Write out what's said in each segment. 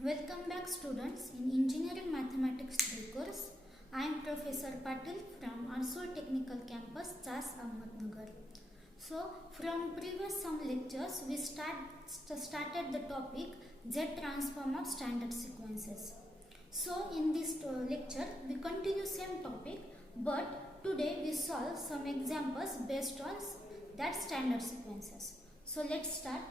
Welcome back students in Engineering Mathematics 3 course. I am Professor Patil from Arsur Technical Campus, Chas, Ahmednagar. So from previous some lectures we started the topic Z transform of standard sequences. So in this lecture we continue same topic, but today we solve some examples based on that standard sequences. So let's start.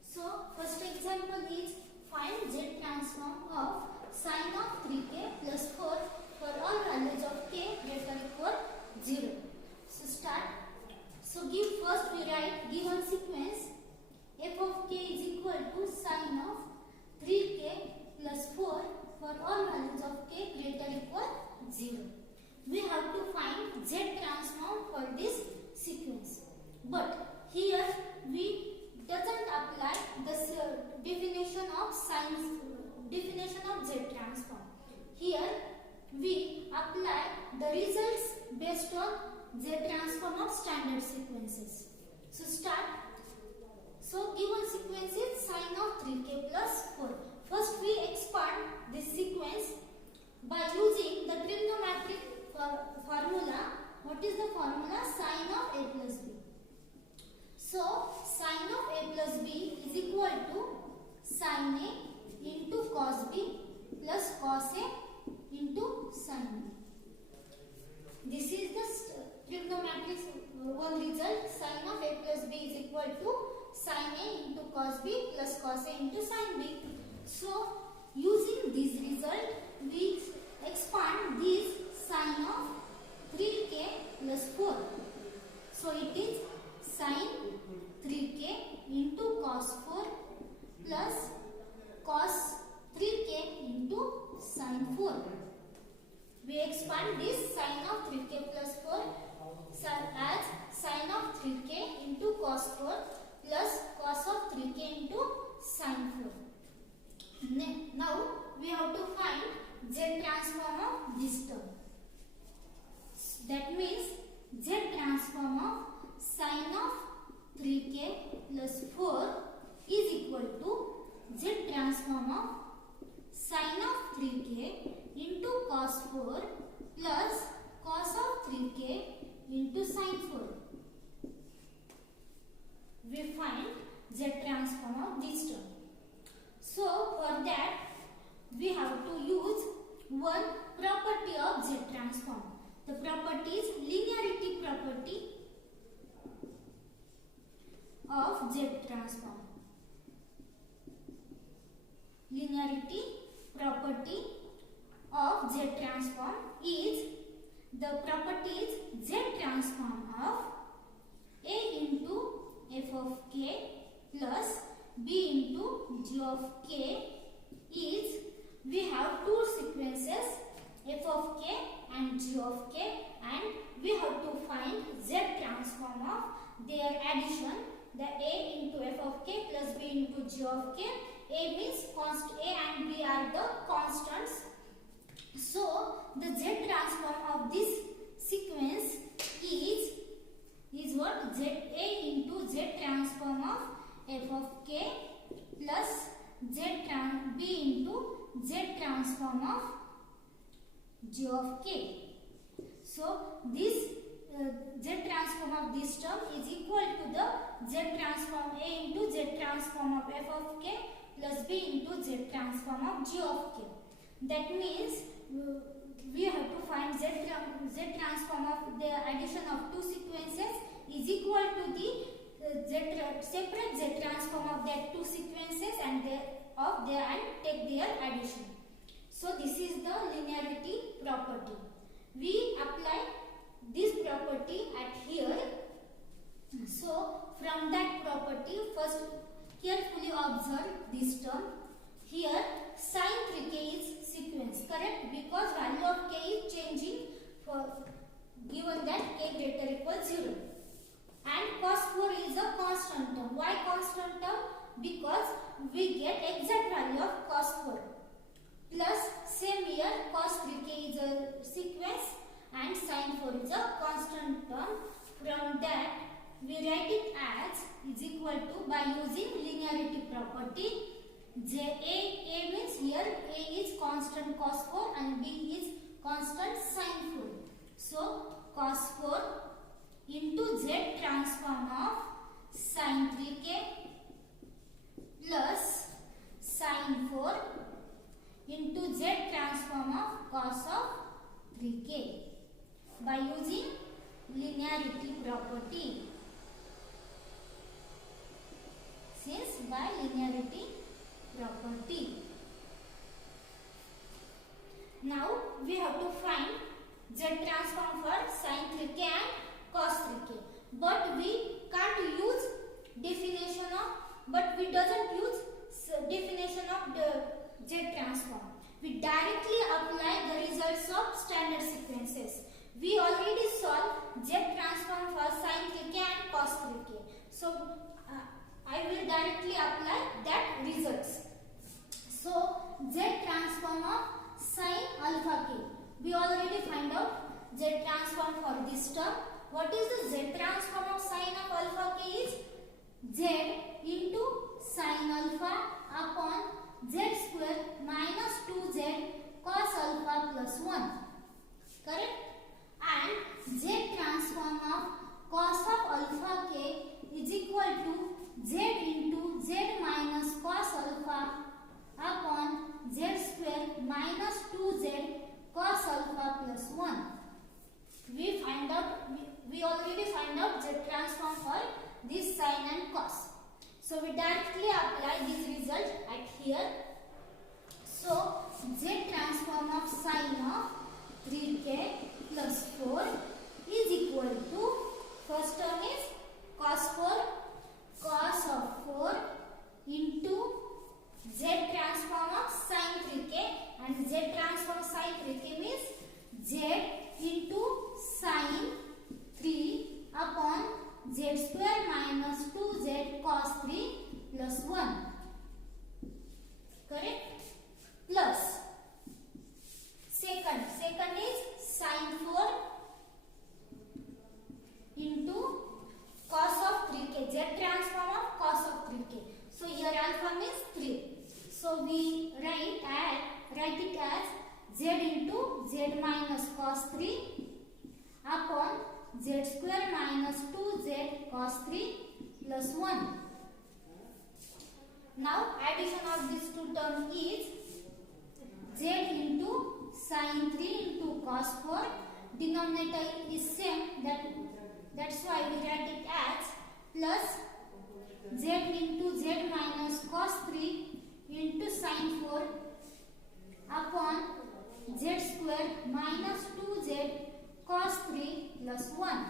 So first example is find Z transform of sine of 3k plus 4 for all values of k greater equal 0. So start. So give first we write given sequence f of k is equal to sine of 3k plus 4 for all values of k greater equal 0. We have to find Z transform for this sequence. But here we doesn't apply the definition of Z transform. Here we apply the results based on Z transform of standard sequences. So start. So given sequence is sine of 3k plus 4. First we expand this sequence by using the trigonometric formula. What is the formula? Sine of a plus b. So sine of a plus b is equal to sine a into cos b plus cos a into sine b. This is the trigonometric one result. Sine of a plus b is equal to sine a into cos b plus cos a into sine b. So using this result we expand this sine of 3k plus 4. So it is sine 3k into cos 4 plus cos 3k into sine 4. We expand this sine of 3k plus 4 as sine of 3k into cos 4 plus cos of 3k into sine 4. Now we have to find Z transform of this term. That means Z transform of sine of 3k plus 4 is equal to Z transform of sine of 3k into cos 4 plus cos of 3k into sine 4. We find Z transform of this term. So for that we have to use one property of Z transform. The property is linearity property of Z transform. Linearity property of Z transform is the property is Z transform of A into f of k plus b into g of k is, we have two sequences f of k and g of k, and we have to find Z transform of their addition, the a into f of k plus b into g of k. A means constant, a and b are the constants. So the Z transform of this sequence is what? A into Z transform of f of k plus b into Z transform of g of k. So this Z transform of this term is equal to the Z transform A into Z transform of f of k plus b into Z transform of g of k. That means we have to find Z transform of the addition of two sequences is equal to the separate Z transform of that two sequences and take their addition. So this is the linearity property. We apply this property at here. So from that property, first carefully observe this term. Here sine 3k is sequence, correct? Because value of k is changing for given that k greater equal 0. And cos 4 is a constant term. Why constant term? Because we get exact value of cos 4. Plus same here cos 3k is a sequence and sine 4 is a constant term. From that we write it as is equal to, by using linearity property, A means constant cos 4 and b is constant sin 4. So cos 4 into z transform of sin 3k plus sin 4 into z transform of cos of 3k by using linearity property. Since by linearity property. Now we have to find z transform for sin 3k and cos 3k. But we can't use definition of, but we doesn't use definition of the z transform. We directly apply the results of standard sequences. We already solved z transform for sin 3k and cos 3k. So I will directly apply that results. So z transform of sin alpha k. We already find out z transform for this term. What is the z transform of sin of alpha k is z into sin alpha upon z square minus 2z cos alpha plus 1. Correct? And z transform of cos of alpha k is equal to z into z minus cos alpha upon z square minus 2z cos alpha plus 1. We already find out z transform for this sin and cos. So we directly apply this result at here. So z transform of sin of 3k plus 4 is equal to, first term is cos 4 cos of 4 into z transform of sin 3k, and z transform sin 3k means z into sin 3 upon z square minus 2z cos 3 plus 1. Correct? Plus second is sin 4 into cos of 3k, z transform of cos of 3k. So here alpha means 3. So we write it as z into z minus cos 3 upon z square minus 2z cos 3 plus 1. Now addition of these two terms is z into sin 3 into cos 4. Denominator is same, that's why we write it as plus z into z minus cos 3 into sin 4 upon z square minus 2z cos 3 plus 1.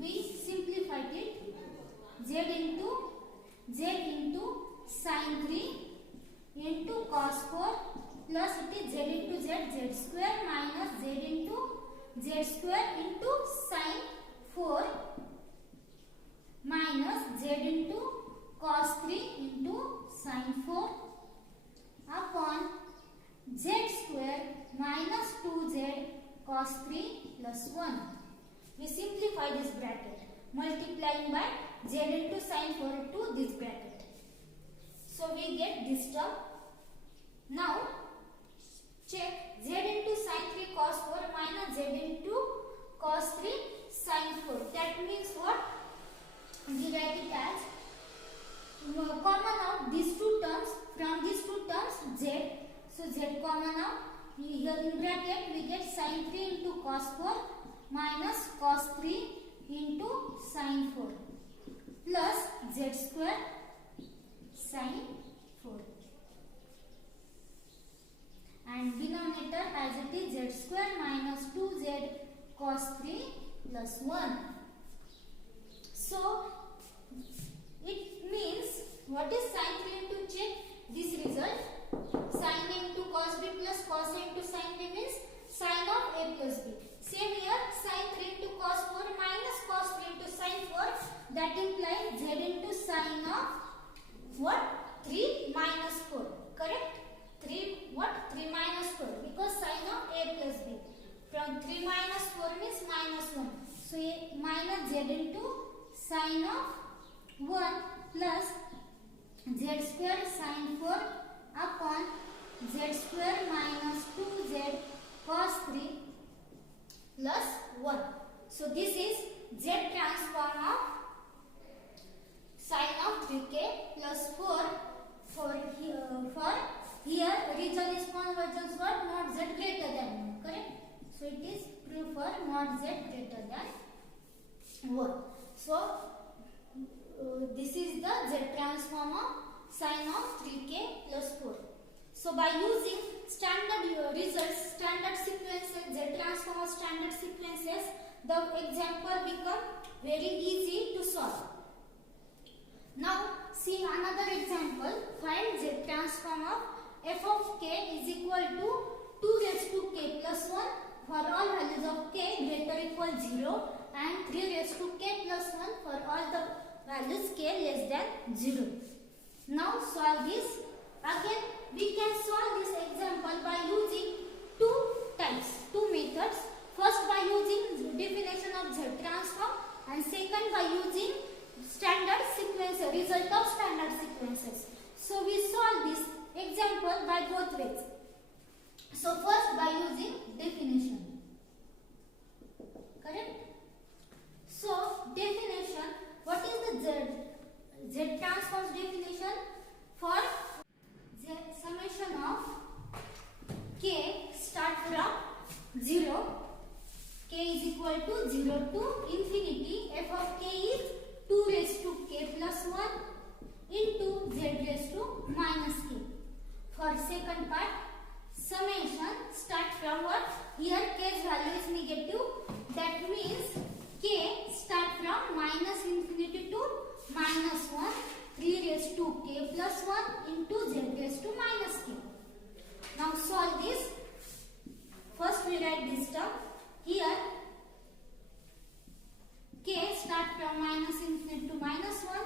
We simplified it. Z into sin 3 into cos 4 plus it is z into z square minus z square into sin 4 minus z into cos 3 into sin 4 upon z square minus 2z cos 3 plus 1. We simplify this bracket, multiplying by z into sin 4 into this bracket. So we get this term. Now check z into sin 3 cos 4 minus z into cos 3 sin 4. That means what? We write it as common out these two terms. From these two terms z. So z common out. Here in bracket we get sin 3 into cos 4 minus cos 3 into sin 4 plus z square sin 4. And denominator as it is z square minus 2z cos 3 plus 1. So it means, what is sin 3 into, check this result. Sin a into cos b plus cos a into sin b means sin of a plus b. Same here, sin 3 into cos 4 minus cos 3 into sin 4. That implies z into sin of what? 3 minus 4. Correct? 3 what? 3 minus 4. Because sin of a plus b. From 3 minus 4 means minus 1. So a minus z into sin of 1 plus z square sin 4 upon z square minus 2z cos 3 plus 1. So this is z transform of sin of 3k plus 4 for here region is convergence for not z greater than 1, correct? So it is true for not z greater than 1. So this is the z transform of sin of 3k plus 4. So by using standard results, standard sequences, z transform of standard sequences, the example become very easy to solve. Now see another example. Find z transform of f of k is equal to 2 raised to k plus 1 for all values of k greater equal 0 and 3 raised to k plus 1 for all the values k less than 0. Now solve this. Again we can solve this example by using two methods. First by using definition of z transform and second by using standard sequence, result of standard sequences. So we solve this example by both ways. So first by using definition, correct? So definition, what is the z transform's definition? For z summation of k start from 0, k is equal to 0 to infinity, f of k is 2 raised to k plus 1 into z raised to minus k. For second part, summation start from what? Here k's value is negative. That means k start from minus infinity to minus 1, 3 raised to k plus 1 into z raised to minus k. Now solve this. First we write this term. Here k start from minus infinity to minus 1,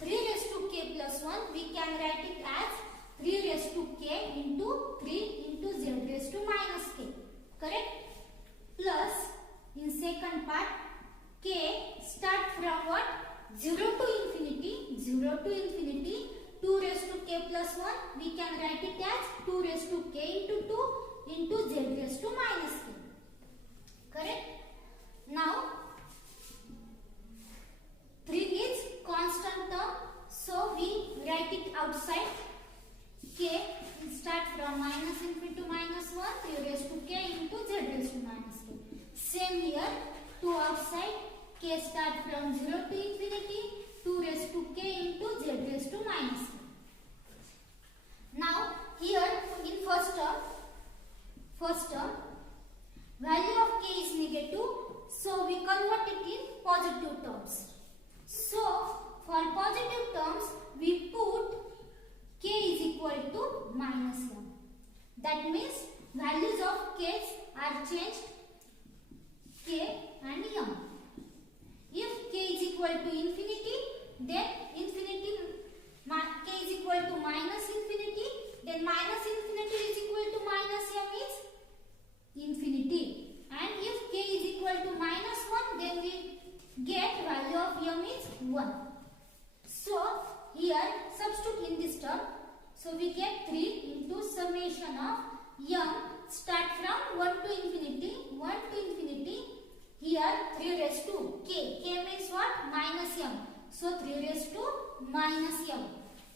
3 raised to k plus 1, we can write it as 3 raised to k into 3 into z raised to minus k, correct? Plus in second part, k start from what? 0 to infinity, 2 raised to k plus 1, we can write it as 2 raised to k into 2 into z raised to minus k, correct? Now 3 is constant term, so we write it outside. K start from minus infinity to minus 1, 3 raised to k into z raised to minus k. Same here, 2 outside, k start from 0 to infinity, 2 raised to k into z raised to minus k. Now here in first term, value of k is negative, so we convert it in positive terms. So for positive terms, we put k is equal to minus m. That means values of k's are changed, k and m. If k is equal to infinity, then k is equal to minus infinity, then minus infinity is equal to minus m is infinity. And if k is equal to minus 1, then we get value of m is 1. So here substitute in this term. So we get 3 into summation of m start from 1 to infinity. Here 3 raised to k. K means what? Minus m. So 3 raised to minus m.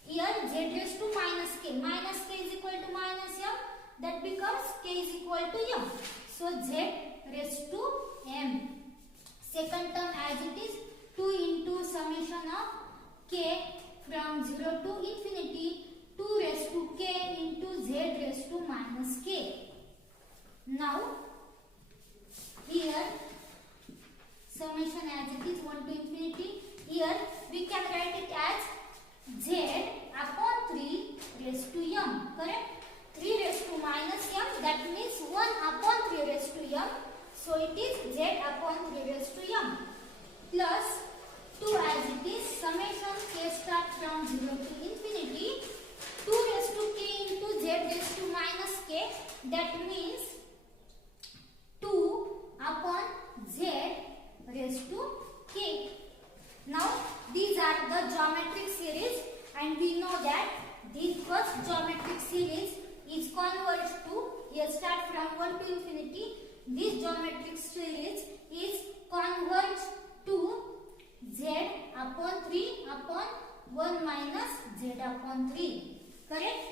Here z raised to minus k. Minus k is equal to minus m. That becomes k is equal to m. So z raised to m. Second term as it is, 2 into summation of k from 0 to infinity, 2 raised to k into z raised to minus k. Now here summation as it is 1 to infinity. Here we can write it as z upon 3 raised to m, correct? 3 raised to minus m, that means 1 upon 3 raised to m. So it is z upon 3 raised to m plus 2 as it is, summation k start from 0 to infinity, 2 raised to k into z raised to minus k, that means 2 upon z raised to k. Now these are the geometric series and we know that the first geometric series here start from 1 to infinity. This geometric series is converge to z upon 3 upon 1 minus z upon 3. Correct?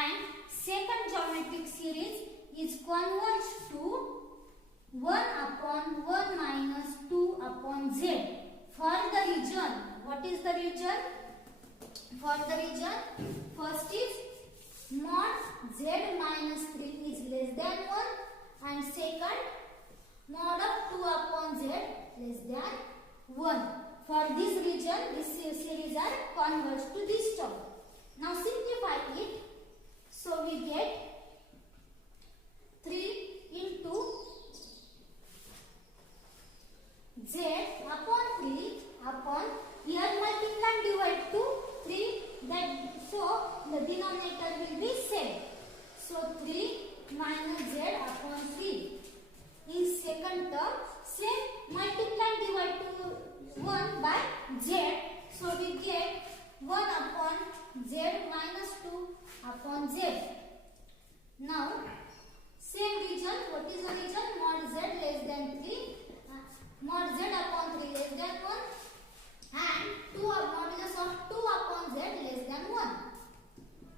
And second geometric series is converge to 1 upon 1 minus 2 upon z. For the region, what is the region? For the region, first is mod z minus 3 is less than 1 and second mod of 2 upon z less than 1. For this region, this series are converged to this term. Now simplify it. So we get 3 into z upon 3 upon, here multiply and divide to 3, that so the denominator will be same. So 3 minus z upon 3. In second term, same multiply and divide to 1 by z. So we get 1 upon z minus 2 upon z. Now same region, what is the region? Mod z less than 3. Mod z upon 3 less than 1 and 2 modulus of 2 upon z less than 1.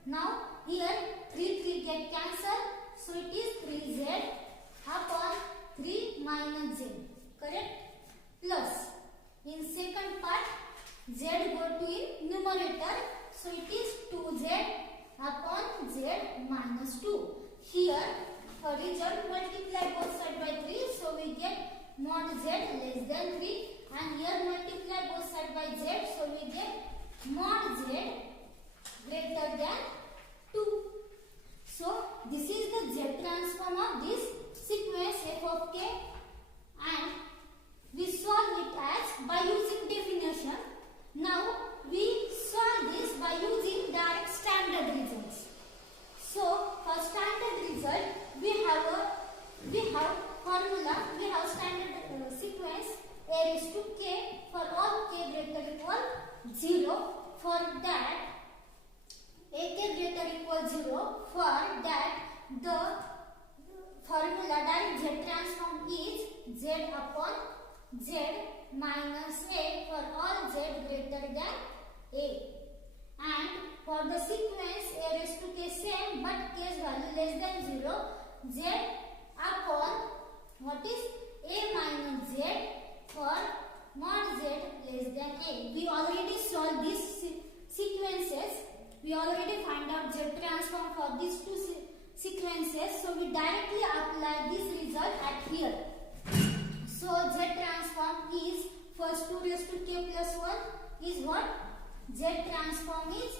Now here 3 get cancelled, so it is 3z upon 3 minus z. Correct? Plus in second part z go to in numerator, so it is 2z upon z minus 2. Here for result multiply both side by 3, so we get mod z less than 3 and here multiply both side by z, so we get mod z greater than 2. So this is the z transform of this sequence f of k, and we solve it as by using definition. Now we solve this by using direct standard results. So for standard result we have formula, we have standard sequence a raised to k for all k greater equal 0. For that a k greater equal 0, for that the formula direct z transform is z upon z minus a for all z greater than a. And for the sequence a raised to k same but k's value less than 0, z upon what is a minus z for mod z less than a. We already solved these sequences. We already find out z transform for these two sequences. So we directly apply this result at here. So z transform is first 2 raised to k plus 1 is what? Z transform is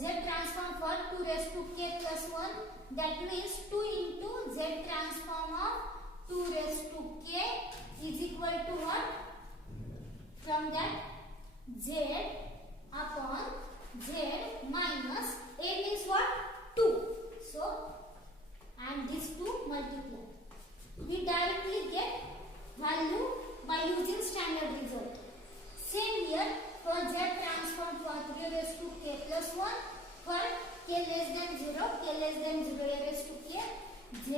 z transform for 2 raised to k plus 1. That means 2 into z transform of 2 raised to k is equal to what? From that z upon z minus a means what? 2. So and these two multiply. We directly get value by using standard result. Same here for z transform for 3 raised to k plus 1 for k less than 0, k less than 0 a raised to k, z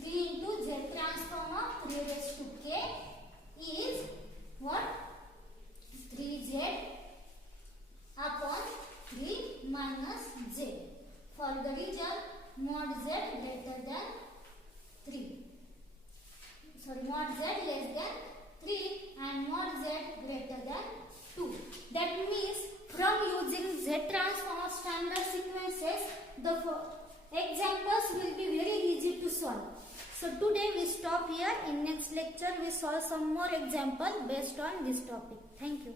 3 into z transform of 3 raised to k is what? 3z upon 3 minus z. For the result mod z greater than 3. Sorry, mod z less than 3 and mod z greater than 2. That means from using z transform of standard sequences, the examples will be very easy to solve. So today we stop here. In next lecture we solve some more example based on this topic. Thank you.